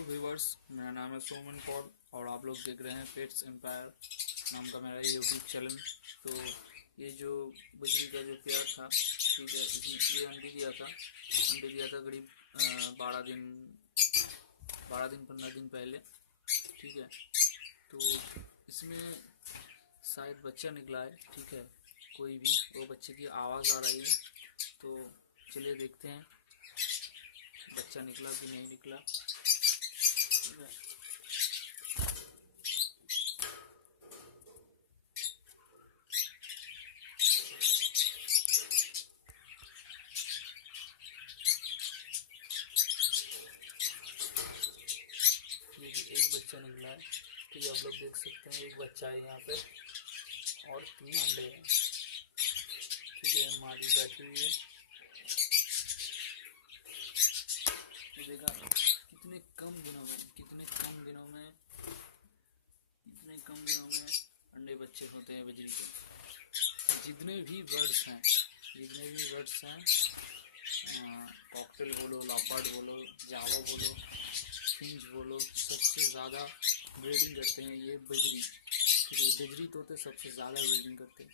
Hello viewers, मेरा नाम है सोमन पॉल और आप लोग देख रहे हैं पेट्स एम्पायर नाम का मेरा यूट्यूब चैनल। तो ये जो बजरी का जो पेयर था, ठीक है, ये अंडे दिया था करीब 15 दिन पहले, ठीक है। तो इसमें शायद बच्चा निकला है, ठीक है, कोई भी वो बच्चे की आवाज़ आ रही है। तो चलिए देखते हैं बच्चा निकला कि नहीं निकला। एक बच्चा निकला है, ठीक है, आप लोग देख सकते हैं। एक बच्चा है यहाँ पे और 3 अंडे हैं, ठीक है। मादी बैठी हुई है, तो देखा कितने कम दिनों में अंडे बच्चे होते हैं बजरी के। जितने भी बर्ड्स हैं कॉकटेल बोलो, लॉपर्ड बोलो, जावा बोलो, फिंच बोलो, सबसे ज़्यादा ब्रीडिंग करते हैं ये बजरी, ठीक है। बजरी तोते सबसे ज़्यादा ब्रीडिंग करते हैं,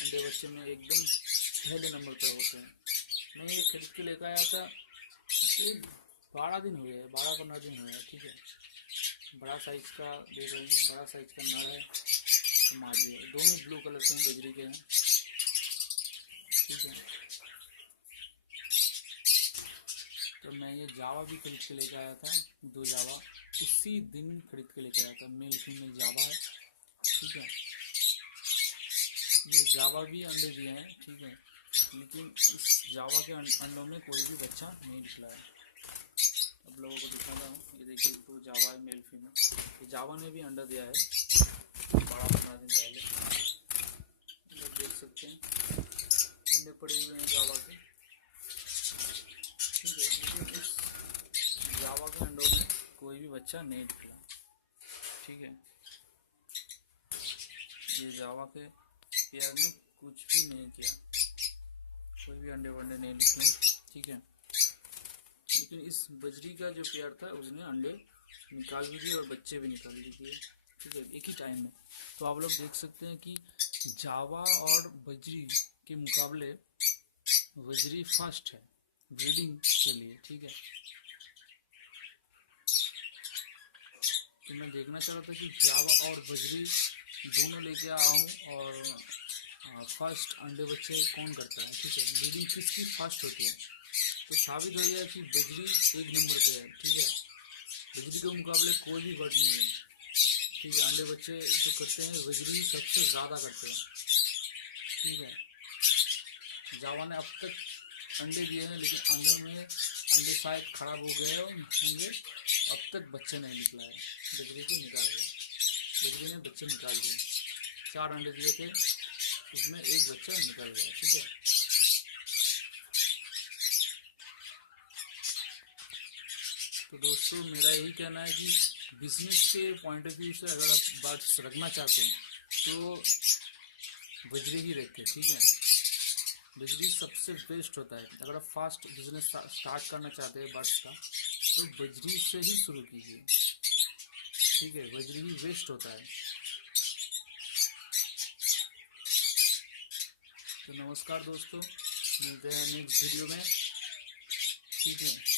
अंडे बच्चे में एकदम पहले नंबर पर होते हैं। मैं ये खरीद के लेकर आया था, एक 12-15 दिन हुए हैं, ठीक है। बड़ा साइज का दे रहे हैं, बड़ा साइज का नर है तो मादी है, दोनों ब्लू कलर के बजरी के हैं, ठीक है। तो मैं ये जावा भी खरीद के लेकर आया था, 2 जावा उसी दिन खरीद के लेकर आया था। मेल फीमेल जावा है, ठीक है। ये जावा भी अंडे दिए हैं, ठीक है, लेकिन इस जावा के अंडों में कोई भी बच्चा नहीं निकला है। अब लोगों को दिखाता हूँ, ये देखिए 2 जावा है, मेल फीमेल। ये जावा ने भी अंडा दिया है 12-15 दिन पहले, लोग देख सकते हैं अंडे पड़े हुए हैं जावा के, ठीक है। लेकिन इस जावा के अंडों में कोई भी बच्चा नहीं निकला, ठीक है। ये जावा के पेयर में कुछ भी नहीं किया, कोई भी अंडे वंडे नहीं निकले, ठीक है। लेकिन इस बजरी का जो पेयर था उसने अंडे निकाल भी दिए और बच्चे भी निकाल दिए, ठीक है, एक ही टाइम में। तो आप लोग देख सकते हैं कि जावा और बजरी के मुकाबले बजरी फास्ट है ब्रीडिंग के लिए, ठीक है। तो मैं देखना चाह रहा था कि जावा और बजरी दोनों लेके आऊँ और फर्स्ट अंडे बच्चे कौन करता है, ठीक है, ब्रीडिंग किसकी फास्ट होती है। तो साबित हो गया कि बजरी 1 नंबर पे है, ठीक है। बजरी के मुकाबले कोई भी बर्ड नहीं है, ठीक है। अंडे बच्चे जो करते हैं बजरी सबसे ज़्यादा करते हैं, ठीक है। जावा ने अब तक अंडे दिए हैं, लेकिन अंडे शायद खराब हो गए होंगे, अब तक बच्चे नहीं निकला है। बजरी को निकाल दिया, बजरी ने बच्चे निकाल दिए। 4 अंडे दिए थे, उसमें 1 बच्चा निकल गया, ठीक है। तो दोस्तों मेरा यही कहना है कि बिजनेस के पॉइंट ऑफ व्यू से अगर आप बर्ड्स रखना चाहते हैं तो बजरी ही रखें, ठीक है। बजरी सबसे बेस्ट होता है। अगर आप फास्ट बिजनेस स्टार्ट करना चाहते हैं बर्ड्स का तो बजरी से ही शुरू कीजिए, ठीक है। बजरी ही बेस्ट होता है। तो नमस्कार दोस्तों, मिलते हैं नेक्स्ट वीडियो में, ठीक है।